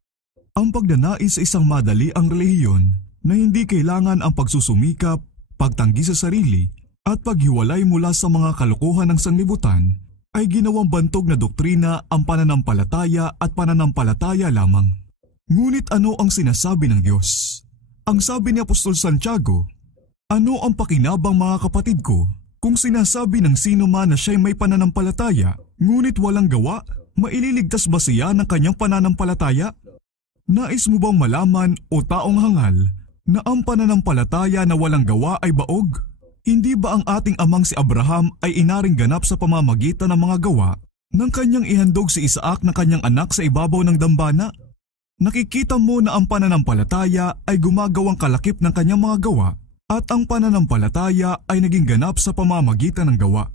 Ang pagnanais sa isang madali ang relihiyon na hindi kailangan ang pagsusumikap, pagtanggi sa sarili at paghiwalay mula sa mga kalokohan ng sanlibutan ay ginawang bantog na doktrina ang pananampalataya at pananampalataya lamang. Ngunit ano ang sinasabi ng Diyos? Ang sabi ni Apostol Santiago, "Ano ang pakinabang mga kapatid ko kung sinasabi ng sino man na siya'y may pananampalataya ngunit walang gawa, maililigtas ba siya ng kanyang pananampalataya? Nais mo bang malaman o taong hangal na ang pananampalataya na walang gawa ay baog? Hindi ba ang ating amang si Abraham ay inaring ganap sa pamamagitan ng mga gawa nang kanyang ihandog si Isaac na kanyang anak sa ibabaw ng dambana? Nakikita mo na ang pananampalataya ay gumagawang kalakip ng kanyang mga gawa at ang pananampalataya ay naging ganap sa pamamagitan ng gawa.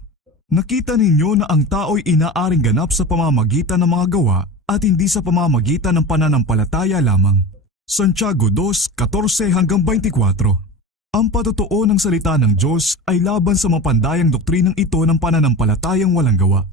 Nakita ninyo na ang tao'y inaaring ganap sa pamamagitan ng mga gawa at hindi sa pamamagitan ng pananampalataya lamang." Santiago 2:14-24. Ang patotoo ng salita ng Diyos ay laban sa mapandayang doktrinang ito ng pananampalatayang walang gawa.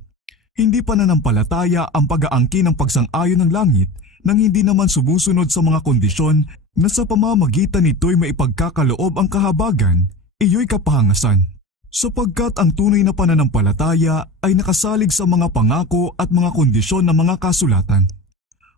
Hindi pananampalataya ang pag-aangkin ng pagsang-ayon ng langit nang hindi naman sumusunod sa mga kondisyon na sa pamamagitan nito'y maipagkakaloob ang kahabagan, iyo'y kapahangasan. Sapagkat ang tunay na pananampalataya ay nakasalig sa mga pangako at mga kondisyon ng mga kasulatan.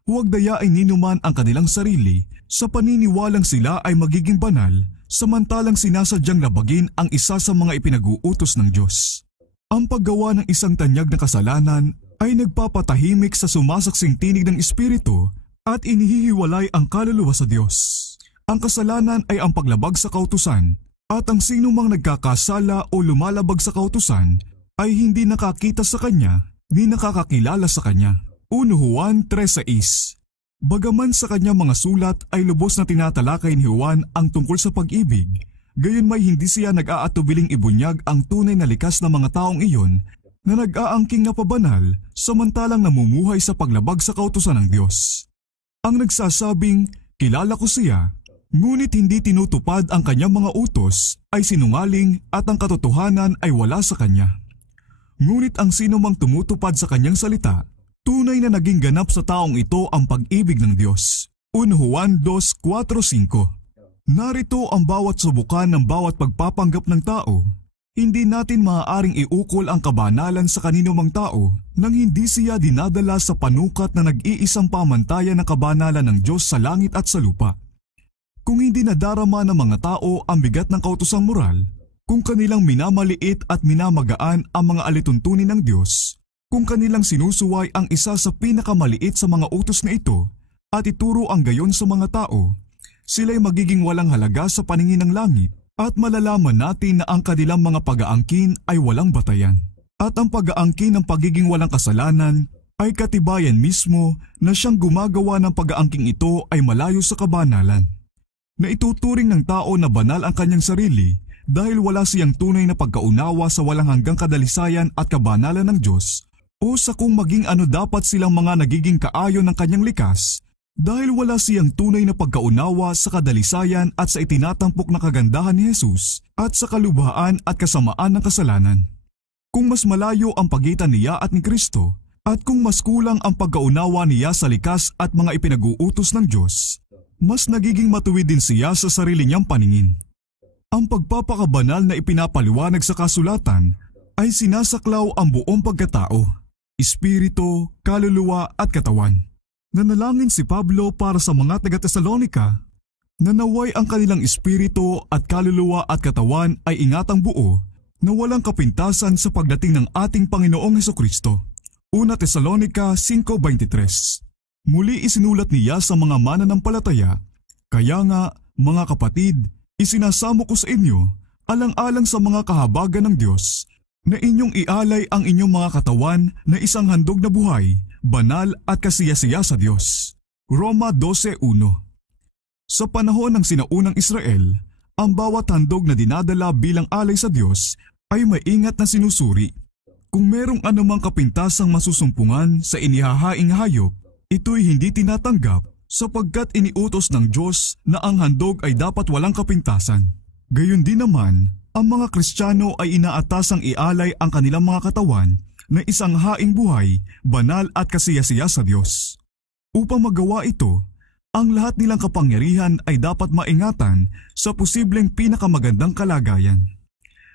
Huwag dayain ninuman ang kanilang sarili sa paniniwalang sila ay magiging banal samantalang sinasadyang labagin ang isa sa mga ipinag-uutos ng Diyos. Ang paggawa ng isang tanyag na kasalanan ay nagpapatahimik sa sumasaksing tinig ng Espiritu at inihihiwalay ang kaluluwa sa Diyos. Ang kasalanan ay ang paglabag sa kautusan at ang sino mang nagkakasala o lumalabag sa kautusan ay hindi nakakita sa Kanya ni nakakakilala sa Kanya. 1 Juan 3:6. Bagaman sa kanyang mga sulat ay lubos na tinatalakay ni Juan ang tungkol sa pag-ibig, gayon may hindi siya nag-aatubiling ibunyag ang tunay na likas na mga taong iyon na nag-aangking napabanal samantalang namumuhay sa paglabag sa kautusan ng Diyos. Ang nagsasabing, "Kilala ko siya," ngunit hindi tinutupad ang kanyang mga utos ay sinungaling at ang katotohanan ay wala sa kanya. Ngunit ang sino mang tumutupad sa kanyang salita, tunay na naging ganap sa taong ito ang pag-ibig ng Diyos. 1 Juan 2:4-5. Narito ang bawat subukan ng bawat pagpapanggap ng tao. Hindi natin maaaring iukol ang kabanalan sa kanino mang tao nang hindi siya dinadala sa panukat na nag-iisang pamantayan ng kabanalan ng Diyos sa langit at sa lupa. Kung hindi nadarama ng mga tao ang bigat ng kautosang moral, kung kanilang minamaliit at minamagaan ang mga alituntunin ng Diyos, kung kanilang sinusuway ang isa sa pinakamaliit sa mga utos na ito at ituro ang gayon sa mga tao, sila'y magiging walang halaga sa paningin ng langit at malalaman natin na ang kanilang mga pag-aangkin ay walang batayan. At ang pag-aangkin ng pagiging walang kasalanan ay katibayan mismo na siyang gumagawa ng pag-aangking ito ay malayo sa kabanalan. Na ituturing ng tao na banal ang kanyang sarili dahil wala siyang tunay na pagkaunawa sa walang hanggang kadalisayan at kabanalan ng Diyos, o sa kung maging ano dapat silang mga nagiging kaayon ng kanyang likas dahil wala siyang tunay na pagkaunawa sa kadalisayan at sa itinatampok na kagandahan ni Jesus at sa kalubhaan at kasamaan ng kasalanan. Kung mas malayo ang pagitan niya at ni Kristo At kung mas kulang ang pagkaunawa niya sa likas at mga ipinag-uutos ng Diyos, mas nagiging matuwid din siya sa sarili niyang paningin. Ang pagpapakabanal na ipinapaliwanag sa kasulatan ay sinasaklaw ang buong pagkatao, espiritu, kaluluwa at katawan. Nanalangin si Pablo para sa mga taga-Tesalonika na naway ang kanilang espiritu at kaluluwa at katawan ay ingatang buo na walang kapintasan sa pagdating ng ating Panginoong Hesukristo. 1 Tesalonica 5:23. Muli isinulat niya sa mga mananampalataya, "Kaya nga, mga kapatid, isinasamo ko sa inyo, alang-alang sa mga kahabagan ng Diyos, na inyong ialay ang inyong mga katawan na isang handog na buhay, banal at kasiyasiya sa Diyos." Roma 12:1. Sa panahon ng sinaunang Israel, ang bawat handog na dinadala bilang alay sa Diyos ay maingat na sinusuri. Kung merong anumang kapintasang masusumpungan sa inihahaing hayop, ito'y hindi tinatanggap sapagkat iniutos ng Diyos na ang handog ay dapat walang kapintasan. Gayon din naman, ang mga Kristiyano ay inaatasang ialay ang kanilang mga katawan na isang haing buhay, banal at kasiyasiya sa Diyos. Upang magawa ito, ang lahat nilang kapangyarihan ay dapat maingatan sa posibleng pinakamagandang kalagayan.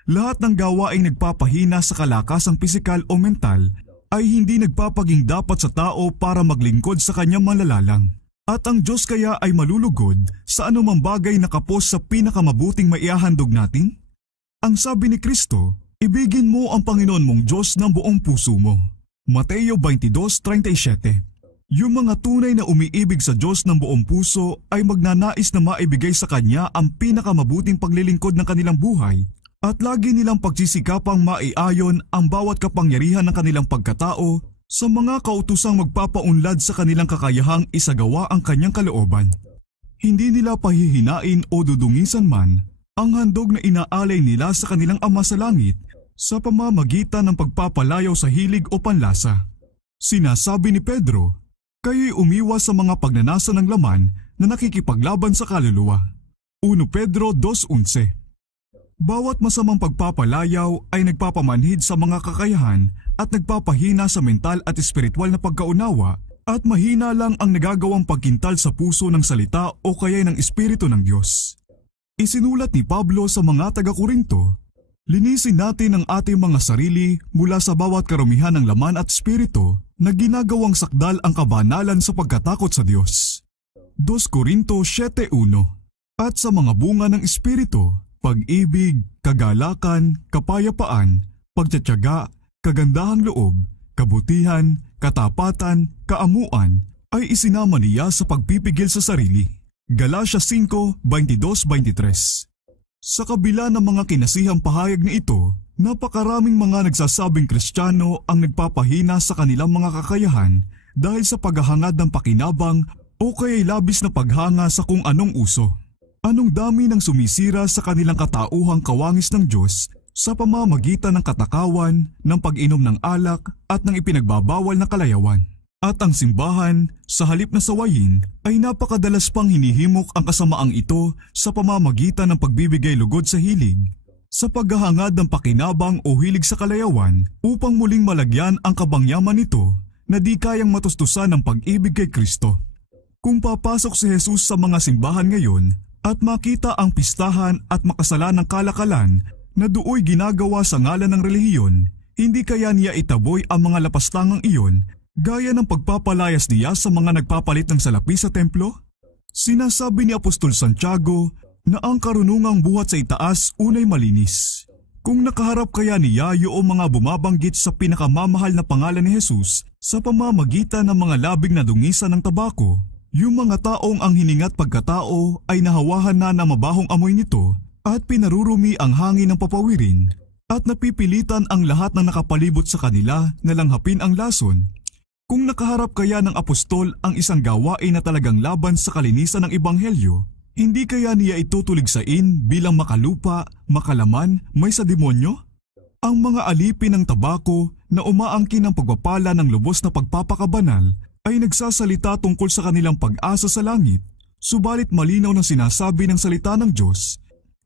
Lahat ng gawaing nagpapahina sa kalakasang pisikal o mental ay hindi nagpapaging dapat sa tao para maglingkod sa kanyang malalalang. At ang Diyos kaya ay malulugod sa anumang bagay na kapos sa pinakamabuting maihahandog natin? Ang sabi ni Kristo, "Ibigin mo ang Panginoon mong Diyos ng buong puso mo." Mateo 22:37. Yung mga tunay na umiibig sa Diyos ng buong puso ay magnanais na maibigay sa Kanya ang pinakamabuting paglilingkod ng kanilang buhay at lagi nilang pagsisikapang maiayon ang bawat kapangyarihan ng kanilang pagkatao sa mga kautusang magpapaunlad sa kanilang kakayahang isagawa ang Kanyang kalooban. Hindi nila pahihinain o dudungisan man ang handog na inaalay nila sa kanilang Ama sa Langit sa pamamagitan ng pagpapalayaw sa hilig o panlasa. Sinasabi ni Pedro, "Kayo'y umiwas sa mga pagnanasa ng laman na nakikipaglaban sa kaluluwa." 1 Pedro 2:11. Bawat masamang pagpapalayaw ay nagpapamanhid sa mga kakayahan at nagpapahina sa mental at espiritual na pagkaunawa at mahina lang ang nagagawang pagkintal sa puso ng salita o kaya ng Espiritu ng Diyos. Isinulat ni Pablo sa mga taga-Korinto, "Linisin natin ang ating mga sarili mula sa bawat karumihan ng laman at espiritu na ginagawang sakdal ang kabanalan sa pagkatakot sa Diyos." 2 Korinto 7:1. At sa mga bunga ng espiritu, pag-ibig, kagalakan, kapayapaan, pagtitiyaga, kagandahang loob, kabutihan, katapatan, kaamuan, ay isinama niya sa pagpipigil sa sarili. Galatia 5:22-23. Sa kabila ng mga kinasihang pahayag na ito, napakaraming mga nagsasabing Kristiyano ang nagpapahina sa kanilang mga kakayahan dahil sa paghahangad ng pakinabang o kaya'y labis na paghanga sa kung anong uso. Anong dami ng sumisira sa kanilang katauhang kawangis ng Diyos sa pamamagitan ng katakawan, ng pag-inom ng alak at ng ipinagbabawal na kalayawan. At ang simbahan, sa halip na sawayin, ay napakadalas pang hinihimok ang kasamaang ito sa pamamagitan ng pagbibigay lugod sa hilig, sa paghahangad ng pakinabang o hilig sa kalayawan upang muling malagyan ang kabangyaman nito na di kayang matustusan ng pag-ibig kay Kristo. Kung papasok si Jesus sa mga simbahan ngayon at makita ang pistahan at makasalan ng kalakalan na dooy ginagawa sa ngalan ng relihiyon, hindi kaya niya itaboy ang mga lapastangang iyon gaya ng pagpapalayas niya sa mga nagpapalit ng salapi sa templo? Sinasabi ni Apostol Santiago na ang karunungang buhat sa itaas unay malinis. Kung nakaharap kaya niya yung mga bumabanggit sa pinakamamahal na pangalan ni Jesus sa pamamagitan ng mga labing na dungisan ng tabako, yung mga taong ang hiningat pagkatao ay nahawahan na mabahong amoy nito at pinarurumi ang hangin ng papawirin at napipilitan ang lahat na nakapalibot sa kanila na langhapin ang lason. Kung nakaharap kaya ng apostol ang isang gawain na talagang laban sa kalinisan ng ebanghelyo, hindi kaya niya ito tuligsain bilang makalupa, makalaman, may sa demonyo? Ang mga alipin ng tabako na umaangkin ng pagpapala ng lubos na pagpapakabanal ay nagsasalita tungkol sa kanilang pag-asa sa langit, subalit malinaw na sinasabi ng salita ng Diyos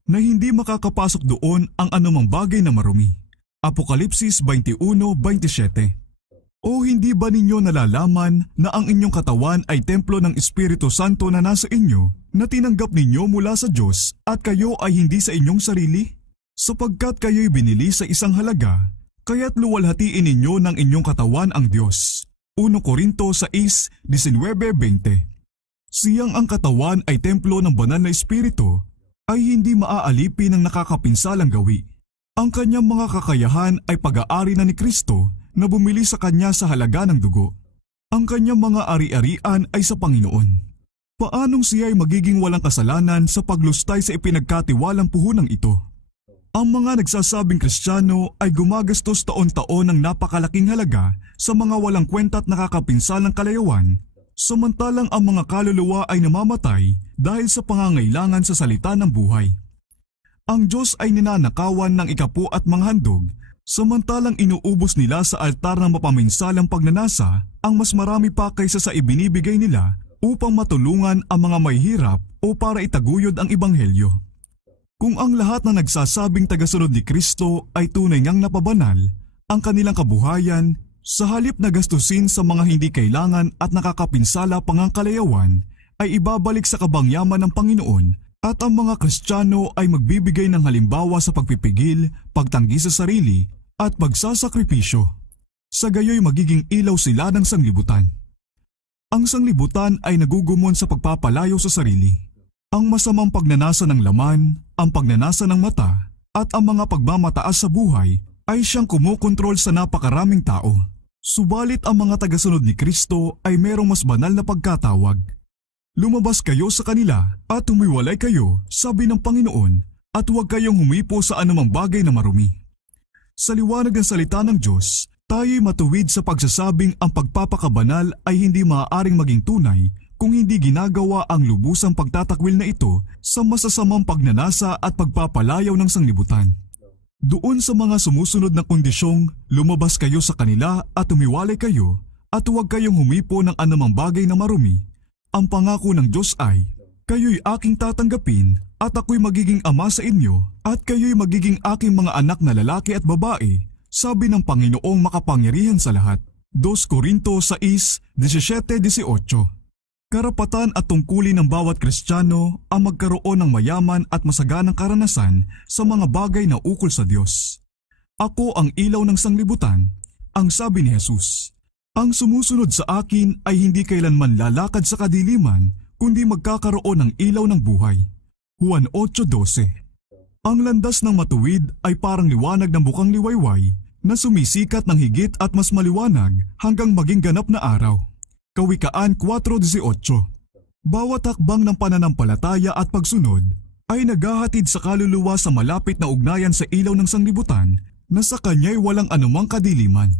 na hindi makakapasok doon ang anumang bagay na marumi. Apokalipsis 21:27. O hindi ba ninyo nalalaman na ang inyong katawan ay templo ng Espiritu Santo na nasa inyo, na tinanggap ninyo mula sa Diyos at kayo ay hindi sa inyong sarili? Sapagkat kayo'y binili sa isang halaga, kaya't luwalhatiin ninyo ng inyong katawan ang Diyos. 1 Korinto 6:19-20. Siyang ang katawan ay templo ng banal na Espiritu, ay hindi maaalipin ng nakakapinsalang gawi. Ang kanyang mga kakayahan ay pag-aari na ni Kristo na bumili sa kanya sa halaga ng dugo. Ang kanyang mga ari-arian ay sa Panginoon. Paanong siya ay magiging walang kasalanan sa paglustay sa ipinagkatiwalang puhunang ito? Ang mga nagsasabing Kristiyano ay gumagastos taon-taon ng napakalaking halaga sa mga walang kwenta't nakakapinsalang kalayawan, samantalang ang mga kaluluwa ay namamatay dahil sa pangangailangan sa salita ng buhay. Ang Diyos ay ninanakawan ng ikapu at mga handog, samantalang inuubos nila sa altar ng mapaminsalang pagnanasa ang mas marami pa kaysa sa ibinibigay nila upang matulungan ang mga may hirap o para itaguyod ang Ebanghelyo. Kung ang lahat na nagsasabing tagasunod ni Kristo ay tunay ngang napabanal, ang kanilang kabuhayan, sa halip na gastusin sa mga hindi kailangan at nakakapinsala pangangkalayawan, ay ibabalik sa kabangyaman ng Panginoon at ang mga Kristiyano ay magbibigay ng halimbawa sa pagpipigil, pagtanggi sa sarili at pagsasakripisyo. Sa gayoy magiging ilaw sila ng sanglibutan. Ang sanglibutan ay nagugumon sa pagpapalayo sa sarili. Ang masamang pagnanasa ng laman, ang pagnanasa ng mata, at ang mga pagmamataas sa buhay ay siyang kumukontrol sa napakaraming tao. Subalit ang mga tagasunod ni Kristo ay merong mas banal na pagkatawag. Lumabas kayo sa kanila at humiwalay kayo, sabi ng Panginoon, at huwag kayong humipo sa anumang bagay na marumi. Sa liwanag ng salita ng Diyos, tayo'y matuwid sa pagsasabing ang pagpapakabanal ay hindi maaaring maging tunay kung hindi ginagawa ang lubusang pagtatakwil na ito sa masasamang pagnanasa at pagpapalayaw ng sanglibutan. Doon sa mga sumusunod na kondisyong lumabas kayo sa kanila at humiwalay kayo at huwag kayong humipo ng anumang bagay na marumi, ang pangako ng Diyos ay, kayo'y aking tatanggapin at ako'y magiging ama sa inyo at kayo'y magiging aking mga anak na lalaki at babae, sabi ng Panginoong makapangyarihan sa lahat. 2 Korinto 6:17-18. Karapatan at tungkulin ng bawat Kristiyano ang magkaroon ng mayaman at masaganang karanasan sa mga bagay na ukol sa Diyos. Ako ang ilaw ng sanglibutan, ang sabi ni Jesus. Ang sumusunod sa akin ay hindi kailanman lalakad sa kadiliman, kundi magkakaroon ng ilaw ng buhay. Juan 8:12. Ang landas ng matuwid ay parang liwanag ng bukang liwayway na sumisikat ng higit at mas maliwanag hanggang maging ganap na araw. Kawikaan 4:18. Bawat hakbang ng pananampalataya at pagsunod ay naghahatid sa kaluluwa sa malapit na ugnayan sa ilaw ng sanglibutan na sa kanya'y walang anumang kadiliman.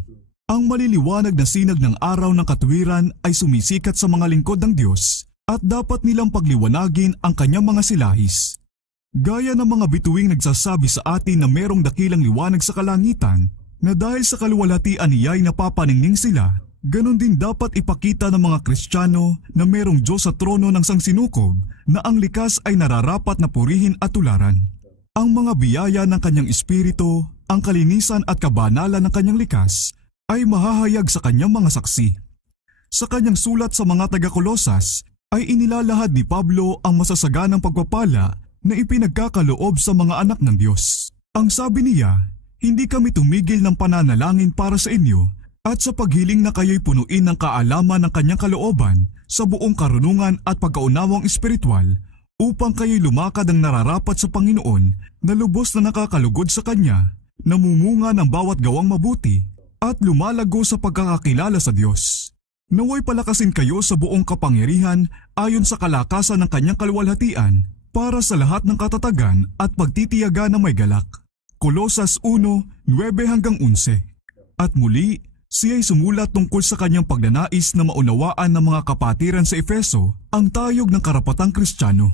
Ang maliliwanag na sinag ng araw ng katuwiran ay sumisikat sa mga lingkod ng Diyos at dapat nilang pagliwanagin ang kanyang mga silahis. Gaya ng mga bituing nagsasabi sa atin na merong dakilang liwanag sa kalangitan na dahil sa kaluwalhatian niya'y napapaningning sila, ganon din dapat ipakita ng mga Kristiyano na merong Diyos sa trono ng sangsinukob na ang likas ay nararapat na purihin at tularan. Ang mga biyaya ng kanyang espiritu, ang kalinisan at kabanalan ng kanyang likas ay mahahayag sa kanyang mga saksi. Sa kanyang sulat sa mga taga-Kolosas ay inilalahad ni Pablo ang masasaganang pagpapala na ipinagkakaloob sa mga anak ng Diyos. Ang sabi niya, hindi kami tumigil ng pananalangin para sa inyo at sa paghiling na kayo'y punuin ng kaalaman ng kanyang kalooban sa buong karunungan at pagkaunawang espiritual upang kayo'y lumakad ang nararapat sa Panginoon na lubos na nakakalugod sa Kanya, namumunga ng bawat gawang mabuti at lumalago sa pagkakakilala sa Diyos. Naway palakasin kayo sa buong kapangyarihan ayon sa kalakasan ng Kanyang kaluwalhatian para sa lahat ng katatagan at pagtitiyaga na may galak. Kolosas 1:9-11. At muli, siya'y sumulat tungkol sa kanyang pagnanais na maunawaan ng mga kapatiran sa Efeso ang tayog ng karapatang Kristiyano.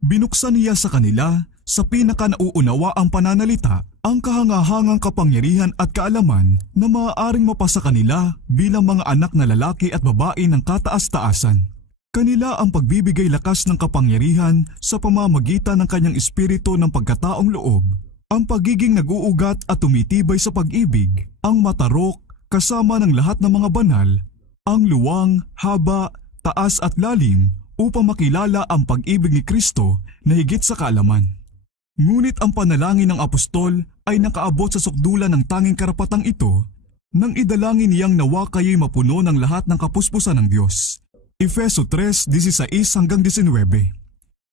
Binuksan niya sa kanila sa pinaka-nauunawa ang pananalita ang kahangahangang kapangyarihan at kaalaman na maaaring mapasa kanila bilang mga anak na lalaki at babae ng kataas-taasan. Kanila ang pagbibigay lakas ng kapangyarihan sa pamamagitan ng kanyang espiritu ng pagkataong loob, ang pagiging nag-uugat at tumitibay sa pag-ibig, ang matarok, kasama ng lahat ng mga banal, ang luwang, haba, taas at lalim upang makilala ang pag-ibig ni Kristo na higit sa kaalaman. Ngunit ang panalangin ng apostol ay nakaabot sa sukdulan ng tanging karapatang ito nang idalangin niyang nawa kayo'y mapuno ng lahat ng kapuspusan ng Diyos. Efeso 3:16-19.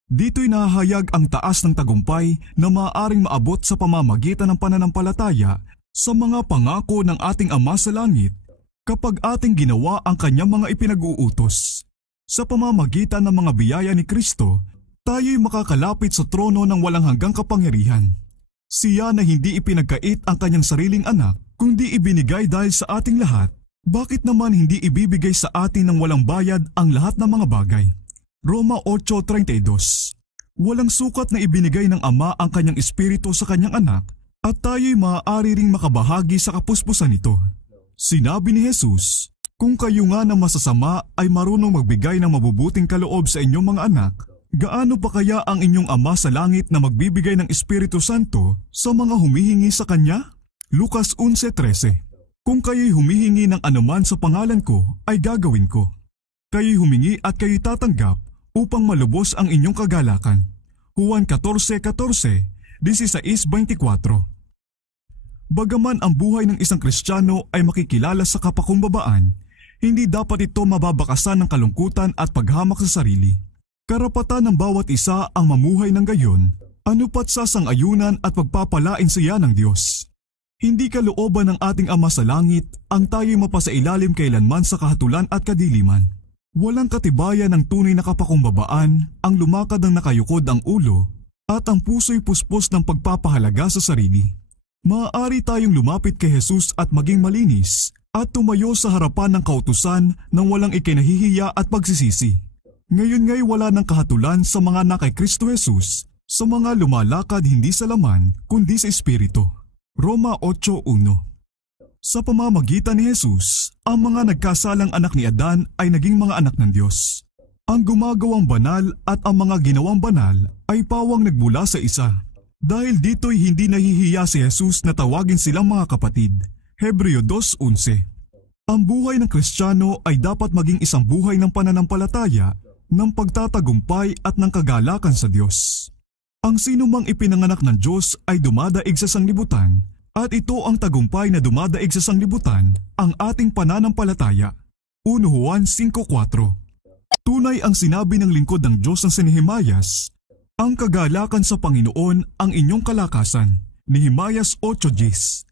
Dito'y nahahayag ang taas ng tagumpay na maaaring maabot sa pamamagitan ng pananampalataya sa mga pangako ng ating Ama sa Langit kapag ating ginawa ang kanyang mga ipinag-uutos. Sa pamamagitan ng mga biyaya ni Kristo, tayo'y makakalapit sa trono ng walang hanggang kapangyarihan. Siya na hindi ipinagkait ang kanyang sariling anak, kundi ibinigay dahil sa ating lahat. Bakit naman hindi ibibigay sa atin ng walang bayad ang lahat ng mga bagay? Roma 8:32. Walang sukat na ibinigay ng Ama ang kanyang espiritu sa kanyang anak at tayo'y maaari ring makabahagi sa kapuspusan nito. Sinabi ni Jesus, "Kung kayo nga na masasama ay marunong magbigay ng mabubuting kaloob sa inyong mga anak, gaano pa kaya ang inyong Ama sa langit na magbibigay ng Espiritu Santo sa mga humihingi sa Kanya?" Lucas 11:13. Kung kayo'y humihingi ng anuman sa pangalan ko, ay gagawin ko. Kayo'y humingi at kayo'y tatanggap upang malubos ang inyong kagalakan. Juan 14:14, 16:24. Bagaman ang buhay ng isang Kristiyano ay makikilala sa kapakumbabaan, hindi dapat ito mababakasan ng kalungkutan at paghamak sa sarili. Karapatan ng bawat isa ang mamuhay ng gayon, anupat sa sang-ayunan at pagpapalain siya ng Diyos. Hindi kalooban ng ating Ama sa Langit ang tayo'y mapasailalim kailanman sa kahatulan at kadiliman. Walang katibayan ng tunay na kapakumbabaan ang lumakad ng nakayukod ang ulo at ang puso'y puspos ng pagpapahalaga sa sarili. Maaari tayong lumapit kay Jesus at maging malinis at tumayo sa harapan ng kautusan nang walang ikinahihiya at pagsisisi. Ngayon nga'y wala ng kahatulan sa mga nakay Kristo Jesus, sa mga lumalakad hindi sa laman kundi sa Espiritu. Roma 8:1. Sa pamamagitan ni Jesus, ang mga nagkasalang anak ni Adan ay naging mga anak ng Diyos. Ang gumagawang banal at ang mga ginawang banal ay pawang nagmula sa isa. Dahil dito'y hindi nahihiya si Jesus na tawagin silang mga kapatid. Hebreo 2:11. Ang buhay ng Kristiyano ay dapat maging isang buhay ng pananampalataya, ng pagtatagumpay at ng kagalakan sa Diyos. Ang sinumang ipinanganak ng Diyos ay dumadaig sa sanglibutan at ito ang tagumpay na dumadaig sa sanglibutan, ang ating pananampalataya. 1 Juan 5:4. Tunay ang sinabi ng lingkod ng Diyos ng si Nehemias, "Ang kagalakan sa Panginoon ang inyong kalakasan." Nehemias 8:10.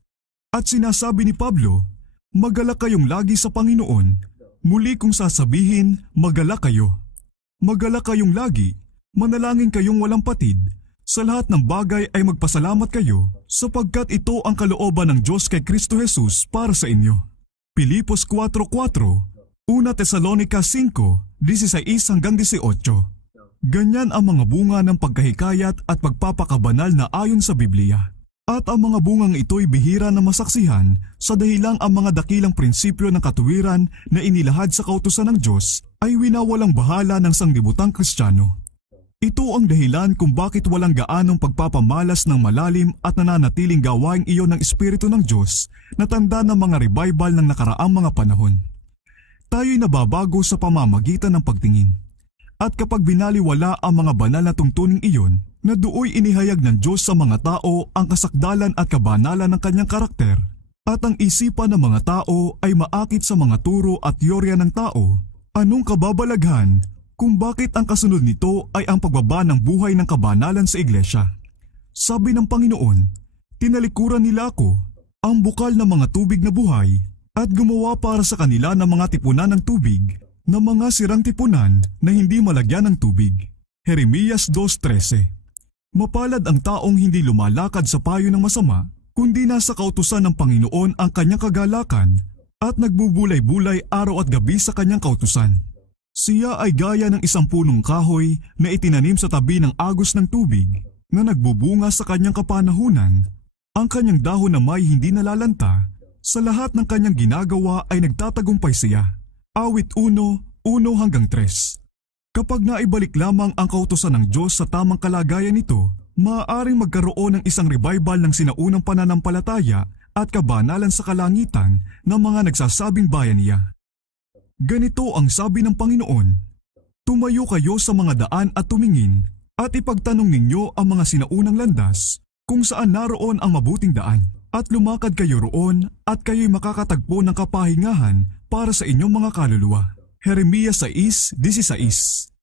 At sinasabi ni Pablo, "Magalak kayong lagi sa Panginoon." Muli kong sasabihin, magalak kayo. Magalak kayong lagi, manalangin kayong walang patid. Sa lahat ng bagay ay magpasalamat kayo sapagkat ito ang kalooban ng Diyos kay Kristo Jesus para sa inyo. Pilipos 4:4, 1 Tesalonica 5:16-18. Ganyan ang mga bunga ng pagkahikayat at pagpapakabanal na ayon sa Biblia. At ang mga bungang ito'y bihira na masaksihan sa dahilang ang mga dakilang prinsipyo ng katuwiran na inilahad sa kautusan ng Diyos ay winawalang bahala ng sanglibutang Kristiyano. Ito ang dahilan kung bakit walang gaanong pagpapamalas ng malalim at nananatiling gawaing iyon ng Espiritu ng Diyos na tanda ng mga revival ng nakaraang mga panahon. Tayo'y nababago sa pamamagitan ng pagtingin. At kapag binaliwala ang mga banal na tungtuning iyon, na dooy inihayag ng Diyos sa mga tao ang kasakdalan at kabanalan ng kanyang karakter, at ang isipan ng mga tao ay maakit sa mga turo at teorya ng tao, anong kababalaghan kung bakit ang kasunod nito ay ang pagbaba ng buhay ng kabanalan sa iglesia? Sabi ng Panginoon, "Tinalikuran nila ako, ang bukal ng mga tubig na buhay, at gumawa para sa kanila ng mga tipunan ng tubig, na mga sirang tipunan na hindi malagyan ng tubig." Jeremias 2:13. Mapalad ang taong hindi lumalakad sa payo ng masama, kundi nasa kautusan ng Panginoon ang kanyang kagalakan at nagbubulay-bulay araw at gabi sa kanyang kautusan. Siya ay gaya ng isang punong kahoy na itinanim sa tabi ng agos ng tubig na nagbubunga sa kanyang kapanahunan. Ang kanyang dahon na may hindi nalalanta, sa lahat ng kanyang ginagawa ay nagtatagumpay siya. Awit 1:1-3. Kapag naibalik lamang ang kautusan ng Diyos sa tamang kalagayan nito, maaaring magkaroon ng isang revival ng sinaunang pananampalataya at kabanalan sa kalangitan ng mga nagsasabing bayan niya. Ganito ang sabi ng Panginoon, "Tumayo kayo sa mga daan at tumingin, at ipagtanong ninyo ang mga sinaunang landas kung saan naroon ang mabuting daan, at lumakad kayo roon at kayo'y makakatagpo ng kapahingahan para sa inyong mga kaluluwa." Jeremias 6:16.